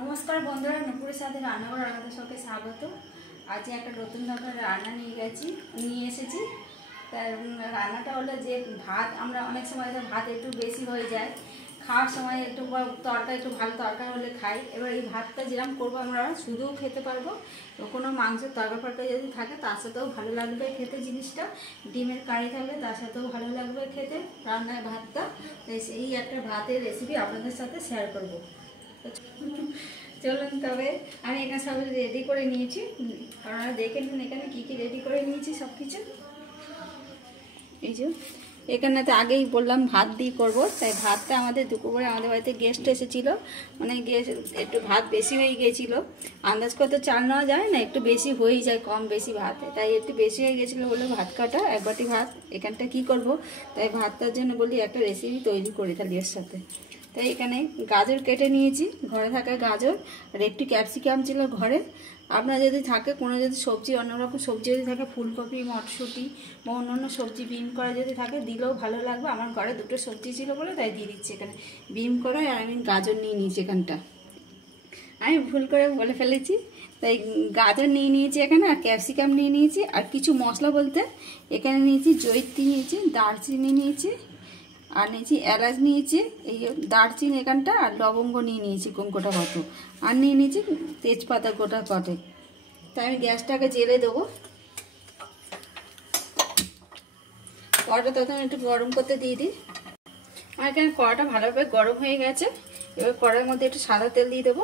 নমস্কার বন্ধুরা, নুপুরের সাথে রান্নাঘর আপনাদের সবাইকে স্বাগত। আজ একটা নতুন ধরনের রান্না নিয়ে এসেছি। তার রান্নাটা হলো যে ভাত, আমরা অনেক সময় ভাত একটু বেশি হয়ে যায়, খাওয়ার সময় একটু তরকারি একটু ভালো তরকারি হলে খাই। এবার এই ভাতটা যেরকম করবো আমরা শুধুও খেতে পারবো, তো কোনো মাংসের তরকারি যদি থাকে তার সাথেও ভালো লাগবে খেতে জিনিসটা, ডিমের কারি থাকলে তার সাথেও ভালো লাগবে খেতে রান্নার ভাতটা। এই একটা ভাতের রেসিপি আপনাদের সাথে শেয়ার করবো। চলুন, তবে আমি এখানে সব রেডি করে নিয়েছি, আপনারা দেখে নিন এখানে কী কী রেডি করে নিয়েছি সব কিছু। এই যে এখানে তো আগেই বললাম ভাত দিয়ে করবো, তাই ভাতটা আমাদের দুপুরে আমাদের বাড়িতে গেস্ট এসেছিলো, মানে গেস্ট একটু ভাত বেশি হয়ে গিয়েছিলো। আন্দাজ করে তো চাল নেওয়া যায় না, একটু বেশি হয়েই যায় কম বেশি ভাতে, তাই একটু বেশি হয়ে গেছিলো বলে ভাত কাটা এক বাটি ভাত। এখানটা কি করব, তাই ভাতটার জন্য বলি একটা রেসিপি তৈরি করি তাহলে এর সাথে। তাই এখানে গাজর কেটে নিয়েছি, ঘরে থাকা গাজর, আর একটু ক্যাপসিকাম ছিল ঘরে। আপনার যদি থাকে কোনো যদি সবজি অন্যরকম সবজি যদি থাকে, ফুলকপি, মটরশুঁটি বা অন্য সবজি বিম করা যদি থাকে দিলেও ভালো লাগবে। আমার ঘরে দুটো সবজি ছিল বলে তাই দিয়ে দিচ্ছি এখানে বিম করা। আর আমি গাজর নিয়ে নিয়েছি, এখানটা আমি ভুল করে বলে ফেলেছি, তাই গাজর নিয়ে নিয়েছি এখানে, আর ক্যাপসিকাম নিয়ে নিয়েছি। আর কিছু মশলা বলতে এখানে নিয়েছি জয়িত্রী নিয়েছি, দারচিনি নিয়েছি, আর নিয়েছি এলাচ নিয়েছি, এই দারচিনি এখানটা, আর লবঙ্গ নিয়ে নিয়েছি গোটা কত, আর নিয়ে নিয়েছি তেজপাতা গোটা কটে। তাই আমি গ্যাসটাকে জেলে দেবো। কড়াটা তখন একটু গরম করতে দিয়ে দিই। আর এখানে কড়াটা ভালোভাবে গরম হয়ে গেছে। এবার কড়াইয়ের মধ্যে একটু সাদা তেল দিয়ে দেবো।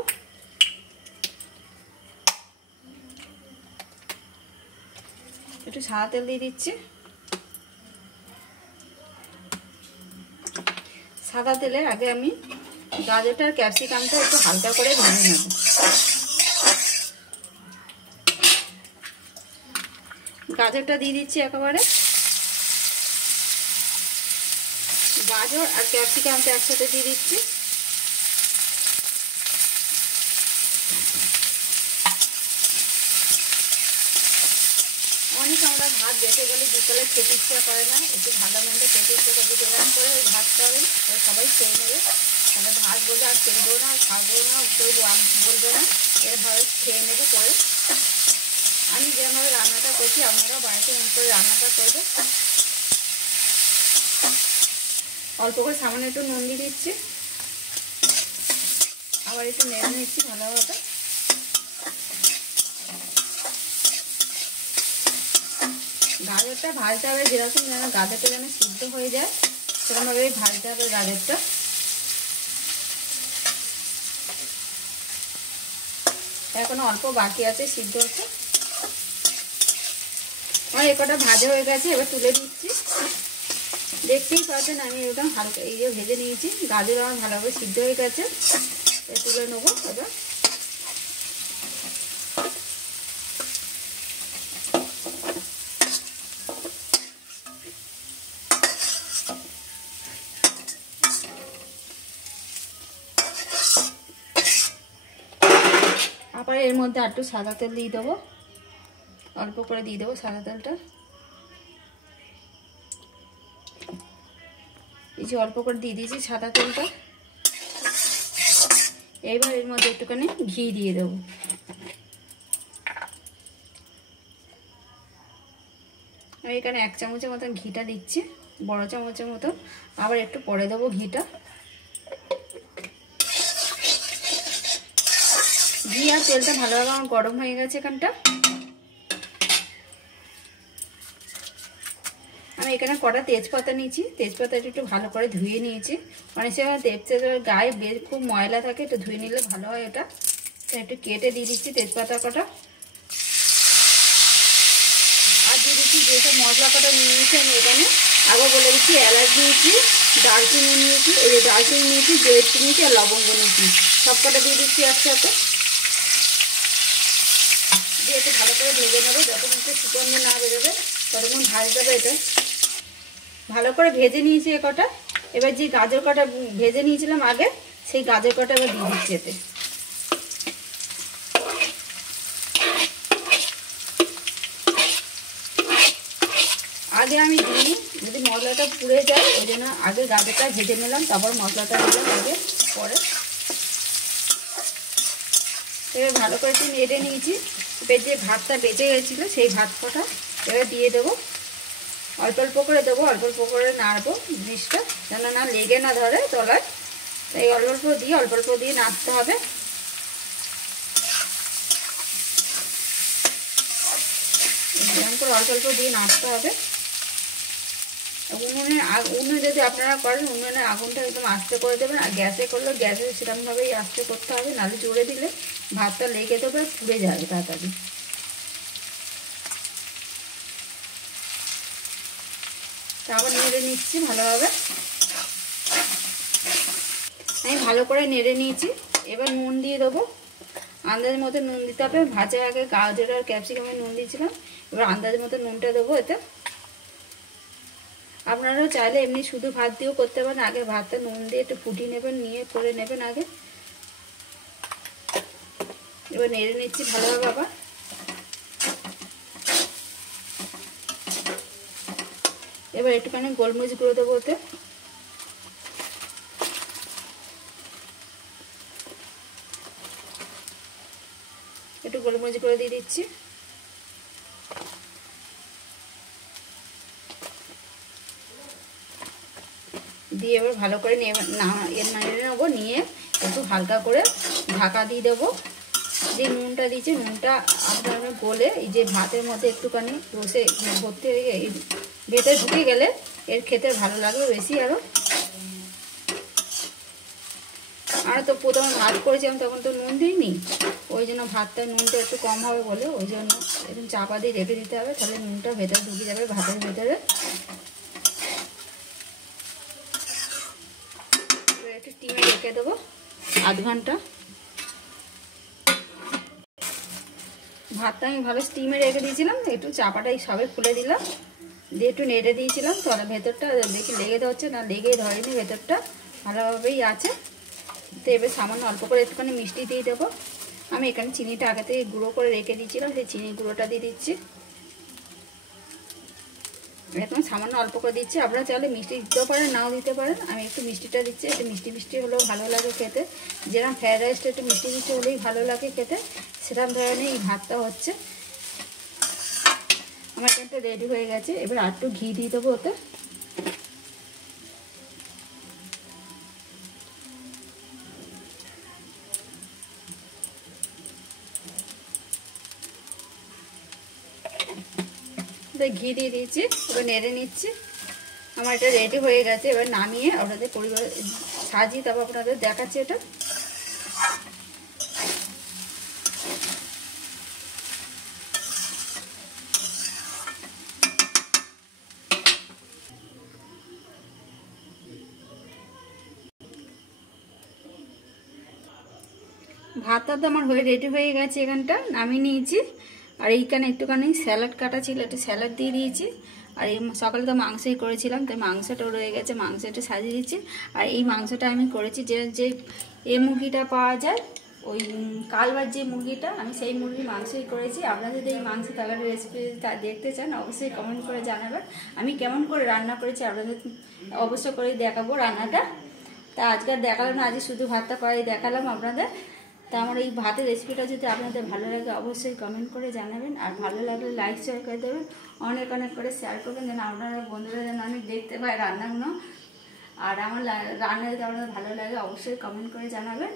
একটু সাদা তেল দিয়ে দিচ্ছি। সাদা তেলের আগে আমি গাজরটা আর ক্যাপসিকামটা একটু হালকা করে ভেজে নেব। গাজরটা দিয়ে দিচ্ছি একেবারে। গাজর আর ক্যাপসিকামটা একসাথে দিয়ে দিচ্ছি। অনেক আমরা ভাত বেঁচে গেলে বিকেলে খেতে ইচ্ছা করে না, একটু ভালো মন্দ খেতে ইচ্ছা করে, এরকম করে ওই ভাতটা হবে সবাই খেয়ে নেবে। তাহলে ভাত বলবে আর খেলবো না, খাবো না, কেউ বলবে না, এরভাবে খেয়ে নেবে করে। আমি যেভাবে রান্নাটা করছি আপনারাও বাড়িতে এমন করে রান্নাটা করবে। অল্প করে সামান্য একটু নুন দিয়ে দিচ্ছি, আবার একটু নেড়ে নিচ্ছি ভালোভাবে। গাজরটা ভাজতে হবে যেরকম যেন গাজরটা যেন সিদ্ধ হয়ে যায়, সেরকমভাবে ভাজতে হবে গাজরটা। এখনো অল্প বাকি আছে সিদ্ধ হচ্ছে। আমার একটা ভাজা হয়ে গেছে, এবার তুলে দিচ্ছি। দেখতেই পাচ্ছেন আমি একদম হালকা এই যে ভেজে নিয়েছি, গাজর আমার ভালোভাবে সিদ্ধ হয়ে গেছে। তুলে নেবো এবার। আবার এর মধ্যে একটু সাদা তেল দিয়ে দেবো, অল্প করে দিয়ে দেবো সাদা তেলটা। এই যে অল্প করে দিয়ে দিয়েছি সাদা তেলটা। এইবার এর মধ্যে একটুখানি ঘি দিয়ে দেবো। আমি এখানে 1 চামচের মতন ঘিটা দিচ্ছি, বড় চামচের মতন। আবার একটু পরে দেবো ঘিটা। ঘি আর তেলটা ভালোভাবে আমার গরম হয়ে গেছে এখানটা। আমি এখানে কটা তেজপাতা নিয়েছি, তেজপাতাটা একটু ভালো করে ধুয়ে নিয়েছি। অনেক সময় তেজপাতার গায়ে বেশ খুব ময়লা থাকে, একটু ধুয়ে নিলে ভালো হয় এটা। একটু কেটে দিয়ে দিচ্ছি তেজপাতা কটা। আর দিয়ে দিচ্ছি যেসব মশলা কটা নিয়ে নিয়েছি আমি এখানে আগে বলে দিচ্ছি, এলাচ নিয়েছি, দারচিনি নিয়েছি, এই যে দারচিনি নিয়েছি, জয়িত্রী নিয়েছি, আর লবঙ্গ নিয়েছি, সব কটা দিয়ে দিচ্ছি একসাথে। দিয়ে একটু ভালো করে ভেজে নেবো, যতক্ষণ সুগন্ধ না বেরোবে ততক্ষণ ভাজতে হবে এটা। ভালো করে ভেজে নিয়েছি এ কটা। এবার যে গাজর কটা ভেজে নিয়েছিলাম আগে, সেই গাজর কটা এবার দিয়ে দিচ্ছি এতে। আগে আমি দিই, যদি মশলাটা পুড়ে যায় ওই জন্য আগে গাজরটা ভেজে নিলাম, তারপর মশলাটা দিলাম আগে, পরে এবার ভালো করে একটু নেড়ে নিয়েছি। এবার যে ভাতটা বেঁচে গেছিলো সেই ভাত কটা এবার দিয়ে দেবো, অল্প অল্প করে দেবো, অল্প অল্প করে নাড়বো জিনিসটা যেন না লেগে না ধরে তলায়। তাই অল্প অল্প দিয়ে নাড়তে হবে। এরকম করে অল্প অল্প দিয়ে নাড়তে হবে। উনুনে যদি আপনারা করেন উনুনের আগুনটা একদম আস্তে করে দেবেন, আর গ্যাসে করলে গ্যাসে সেরকমভাবেই আস্তে করতে হবে, নাহলে জোরে দিলে ভাতটা লেগে দেবে, পুড়ে যাবে তাড়াতাড়ি। আবার নেড়ে নিচ্ছি ভালোভাবে। আমি ভালো করে নেড়ে নিয়েছি। এবার নুন দিয়ে দেবো, আন্দাজ মতো নুন দিতে হবে। ভাজার আগে গাজর আর ক্যাপসিকামে নুন দিয়েছিলাম, এবার আন্দাজ মতো নুনটা দেবো এতে। আপনারাও চাইলে এমনি শুধু ভাত দিয়েও করতে পারেন। আগে ভাতটা নুন দিয়ে একটু ফুটিয়ে নেবেন, নিয়ে করে নেবেন আগে। এবার নেড়ে নিচ্ছি ভালোভাবে। আবার এবার একটুখানি গোলমরিচ গুঁড়ো দেবো ওতে। একটু গোলমরিচ গুঁড়ো দিয়ে দিচ্ছি। দিয়ে এবার ভালো করে নেড়ে নেবো, নিয়ে একটু হালকা করে ঢাকা দিয়ে দেবো। যে নুনটা দিয়েছি নুনটা আপনার গলে এই যে ভাতের মধ্যে একটুখানি বসে ভর্তি হয়ে ভেতরে ঢুকে গেলে এর খেতে ভালো লাগবে বেশি। আর তো প্রথমে ভাত করেছিলাম তখন তো নুন দিইনি, ওই জন্য ভাতটা নুনটা একটু কম হবে বলে ওই জন্য এরকম চাপা দিয়ে রেখে দিতে হবে, তাহলে নুনটা ভেতরে ঢুকে যাবে ভাতের ভেতরে। একটু স্টিমে রেখে দেবো আধ ঘন্টা। ভাতটা আমি ভালো স্টিমে রেখে দিয়েছিলাম, একটু চাপাটাই সবে খুলে দিলাম, দিয়ে একটু নেড়ে দিয়েছিলাম। তো ভেতরটা দেখি লেগে হচ্ছে না, লেগে ধরেনি, ভেতরটা ভালোভাবেই আছে। তো এবার সামান্য অল্প করে একটুখানি মিষ্টি দিয়ে দেবো। আমি এখানে চিনিটা আগে থেকে গুঁড়ো করে রেখে দিয়েছিলাম, সেই চিনি গুঁড়োটা দিয়ে দিচ্ছি। এখন সামান্য অল্প করে দিচ্ছি, আপনারা চাইলে মিষ্টি দিতেও পারেন, নাও দিতে পারেন। আমি একটু মিষ্টিটা দিচ্ছি, একটু মিষ্টি মিষ্টি হলেও ভালো লাগে খেতে। যেরকম ফ্রায়েড রাইসটা একটু মিষ্টি মিষ্টি হলেই ভালো লাগে খেতে, সেরকম ধরনের এই ভাতটা হচ্ছে। আমার কিন্তু রেডি হয়ে গেছে। এবার আর একটু ঘি দিয়ে দেবো ওতে। ঘি দিয়ে দিয়েছি, এবার নেড়ে নিচ্ছি। আমার এটা রেডি হয়ে গেছে। এবার নামিয়ে আপনাদের পরিবার সাজিয়ে তারপর আপনাদের দেখাচ্ছি এটা। ভাতটা তো আমার রেডি হয়ে গেছে, এখানটা নামিয়ে নিয়েছি। আর এইখানে একটুখানি স্যালাড কাটা ছিল, একটু স্যালাড দিয়ে দিয়েছি। আর এই সকালে তো মাংসই করেছিলাম, তাই মাংসটাও রয়ে গেছে, মাংসটা সাজিয়ে দিচ্ছি। আর এই মাংসটা আমি করেছি যে মুরগিটা পাওয়া যায়, ওই কালবার যে মুরগিটা, আমি সেই মুরগির মাংসই করেছি। আপনারা যদি এই মাংস তরকারি রেসিপি দেখতে চান অবশ্যই কমেন্ট করে জানাবেন। আমি কেমন করে রান্না করেছি আপনাদের অবশ্য করেই দেখাবো রান্নাটা। তা আজকে দেখালাম না, আজ শুধু ভাতটা করাই দেখালাম আপনাদের। তা আমার এই ভাতের রেসিপিটা যদি আপনাদের ভালো লাগে অবশ্যই কমেন্ট করে জানাবেন, আর ভালো লাগলে লাইক শেয়ার করে দেবেন, অনেক অনেক করে শেয়ার করবেন, যেন আপনারা বন্ধুরা যেন অনেক দেখতে পায় রান্নাগুলো। আর আমার রান্না যদি আপনাদের ভালো লাগে অবশ্যই কমেন্ট করে জানাবেন,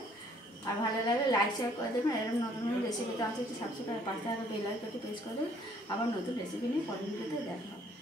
আর ভালো লাগলে লাইক শেয়ার করে দেবেন। এরকম নতুন নতুন রেসিপিতে আছে একটু সাবস্ক্রাইব, পাশে বেল আইকনটি প্রেস করে দেবেন। আবার নতুন রেসিপি নিয়ে পরের ভিডিওতে দেখা হবে।